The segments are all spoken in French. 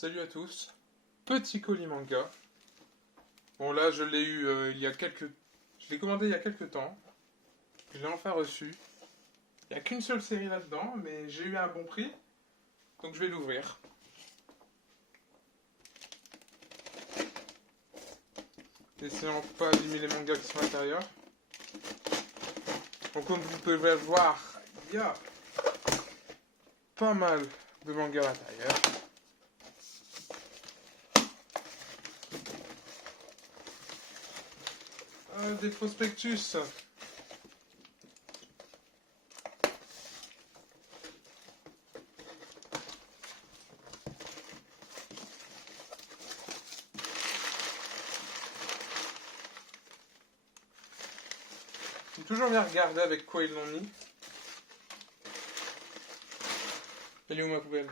Salut à tous. Petit colis manga. Bon là je l'ai eu il y a quelques... Je l'ai commandé il y a quelques temps. Je l'ai enfin reçu. Il n'y a qu'une seule série là-dedans, mais j'ai eu un bon prix. Donc je vais l'ouvrir. Essayons pas abîmer les mangas qui sont à l'intérieur. Donc comme vous pouvez le voir, il y a pas mal de mangas à l'intérieur. Des prospectus. J'ai toujours bien regardé avec quoi ils l'ont mis. Elle est où ma poubelle?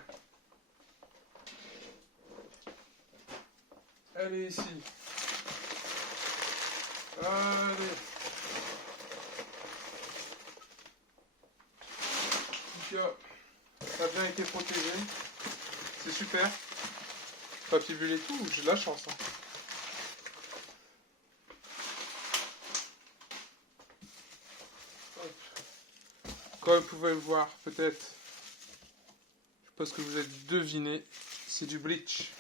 Elle est ici. Allez. Ça a bien été protégé. C'est super. Papier bulle et tout, j'ai de la chance. Hein. Comme vous pouvez le voir, peut-être, je pense que vous avez deviné, c'est du Bleach.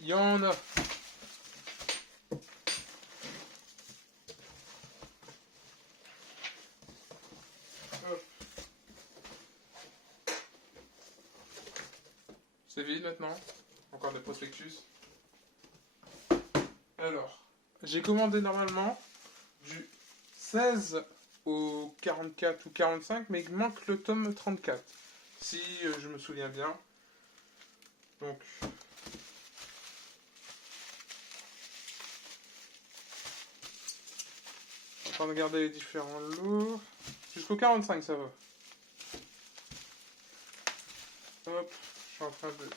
Il y en a. Hop. C'est vide maintenant. Encore des prospectus. Alors, j'ai commandé normalement du 16 au 44 ou 45, mais il manque le tome 34. Si je me souviens bien. Donc, en train de regarder les différents lots. Jusqu'au 45, ça va. Hop, je suis en train de...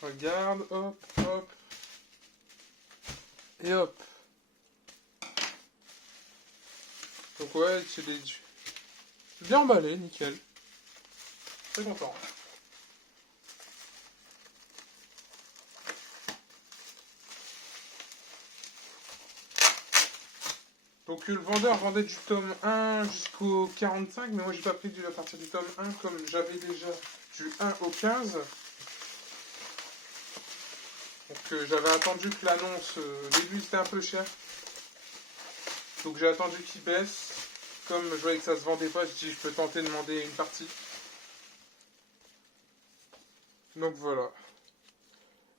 Je regarde, hop, hop. Et hop. Donc ouais, c'est des... bien emballé, nickel. Très content. Donc le vendeur vendait du tome 1 jusqu'au 45, mais moi j'ai pas pris à partir du tome 1 comme j'avais déjà du 1 au 15. Donc j'avais attendu que l'annonce, au début c'était un peu cher. Donc j'ai attendu qu'il baisse. Comme je voyais que ça se vendait pas, je dis je peux tenter de demander une partie. Donc voilà.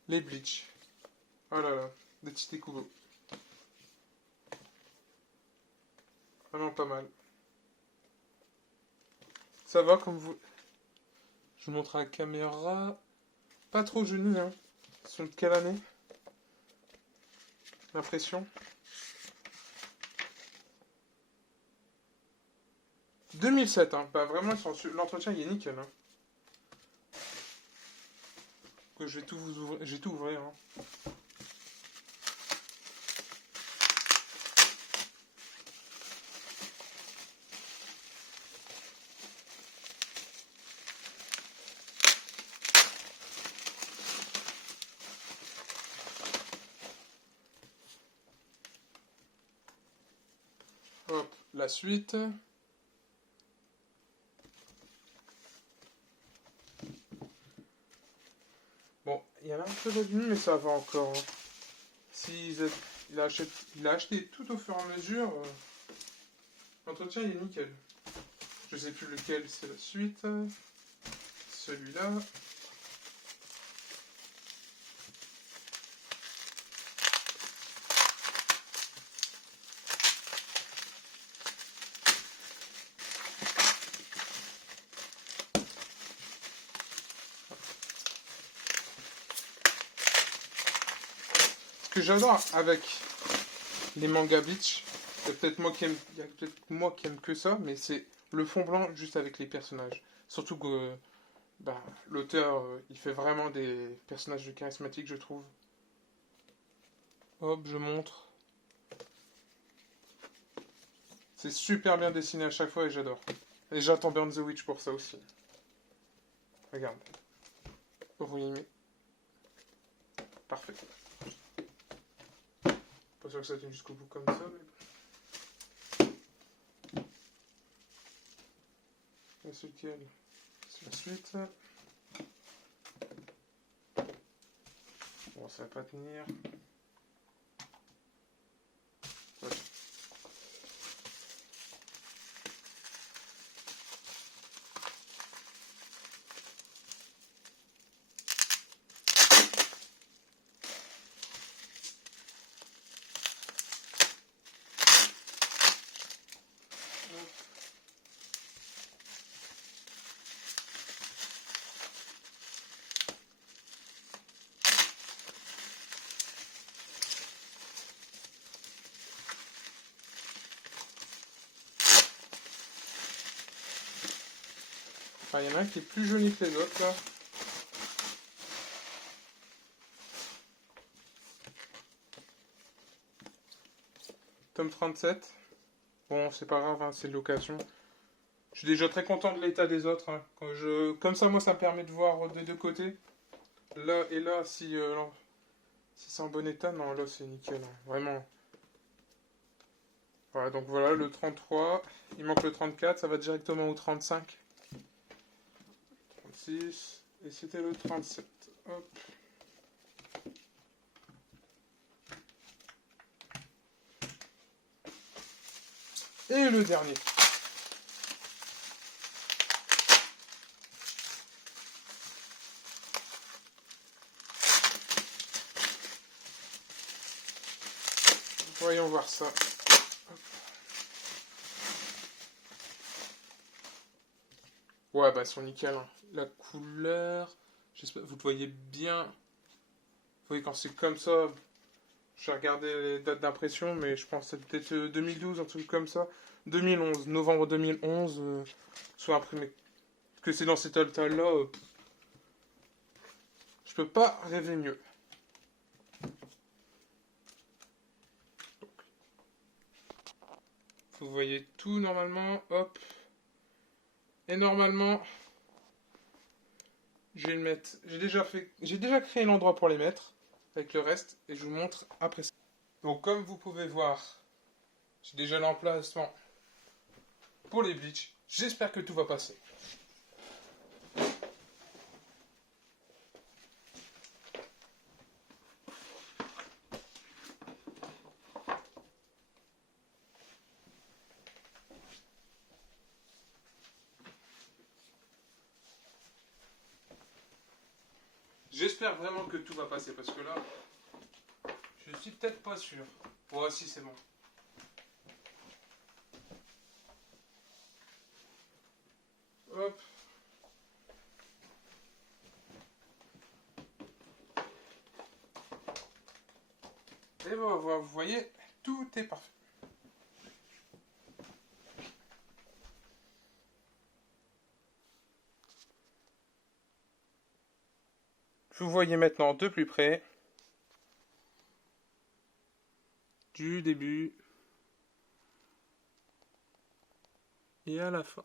Les Bleach. Oh là là, des petits découvertes. Vraiment pas mal. Ça va comme vous... Je vous montre à la caméra. Pas trop jeunis, hein. Ils sont de quelle année? L'impression. 2007, hein. Bah vraiment, l'entretien il est nickel. Hein. Que je vais tout vous ouvrir. Je vais tout ouvrir. Hein. Hop, la suite. Bon, il y en a un peu d'abîmé, mais ça va encore. Hein. Il a acheté tout au fur et à mesure. L'entretien il est nickel. Je sais plus lequel c'est la suite. Celui-là. Ce que j'adore avec les mangas Bleach, il y a peut-être moi qui aime que ça, mais c'est le fond blanc juste avec les personnages. Surtout que l'auteur, il fait vraiment des personnages charismatiques, je trouve. Hop, je montre. C'est super bien dessiné à chaque fois et j'adore. Et j'attends Burn the Witch pour ça aussi. Regarde. Ruiné. Parfait. Pas sûr que ça tienne jusqu'au bout comme ça, mais... Et c'est lequel? C'est la suite. Bon, ça va pas tenir. Ouais. Enfin, il y en a un qui est plus joli que les autres, là. Tome 37. Bon, c'est pas grave, hein, c'est de l'occasion. Je suis déjà très content de l'état des autres. Hein. Comme ça, moi, ça me permet de voir des deux côtés. Là et là, si c'est en bon état, non, là, c'est nickel. Hein. Vraiment. Voilà, donc voilà, le 33. Il manque le 34, ça va directement au 35. 36. Et c'était le 37. Hop. Et le dernier. Voyons voir ça. Hop. Ouais, bah, ils sont nickel. Hein. La couleur... J'espère vous le voyez bien. Vous voyez, quand c'est comme ça... J'ai regardé les dates d'impression, mais je pense que c'est peut-être 2012, un truc comme ça. 2011, novembre 2011, soit imprimé. Que c'est dans cet état-là, je peux pas rêver mieux. Donc, vous voyez tout normalement, hop. Et normalement, je vais le mettre. J'ai déjà créé l'endroit pour les mettre avec le reste, et je vous montre après ça. Donc, comme vous pouvez voir, j'ai déjà l'emplacement pour les bleachs. J'espère que tout va passer. J'espère vraiment que tout va passer parce que là, je suis peut-être pas sûr. Ouais, si, c'est bon. Hop. Et voilà, vous voyez, tout est parfait. Vous voyez maintenant de plus près. Du début. Et à la fin.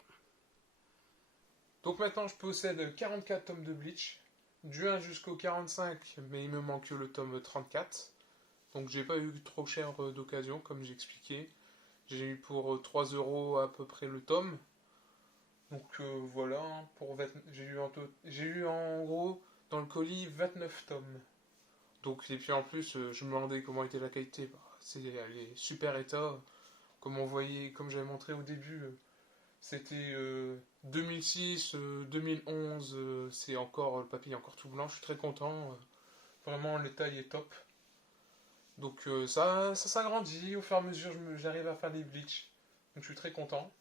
Donc maintenant, je possède 44 tomes de Bleach. Du 1 jusqu'au 45, mais il me manque le tome 34. Donc j'ai pas eu trop cher d'occasion, comme j'expliquais. J'ai eu pour 3 € à peu près le tome. Donc voilà, j'ai eu en gros dans le colis 29 tomes. Donc, et puis en plus, je me demandais comment était la qualité. Bah, elle est super état. Comme on voyait, comme j'avais montré au début, c'était 2006, 2011, c'est encore, le papier est encore tout blanc, je suis très content. Vraiment, l'état est top. Donc ça s'agrandit, au fur et à mesure, j'arrive à faire des bleach. Donc je suis très content.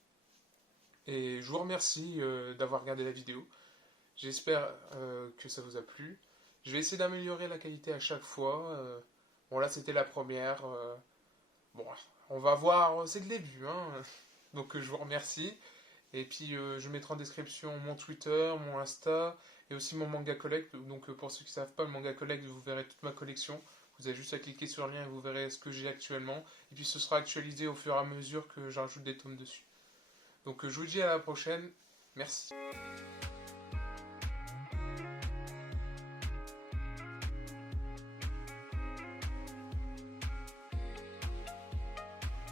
Et je vous remercie d'avoir regardé la vidéo. J'espère que ça vous a plu. Je vais essayer d'améliorer la qualité à chaque fois. Bon, là, c'était la première. Bon, on va voir, c'est le début. Hein. Donc, je vous remercie. Et puis, je mettrai en description mon Twitter, mon Insta et aussi mon Manga Collect. Donc, pour ceux qui ne savent pas, le Manga Collect, vous verrez toute ma collection. Vous avez juste à cliquer sur le lien et vous verrez ce que j'ai actuellement. Et puis ce sera actualisé au fur et à mesure que j'ajoute des tomes dessus. Donc je vous dis à la prochaine. Merci.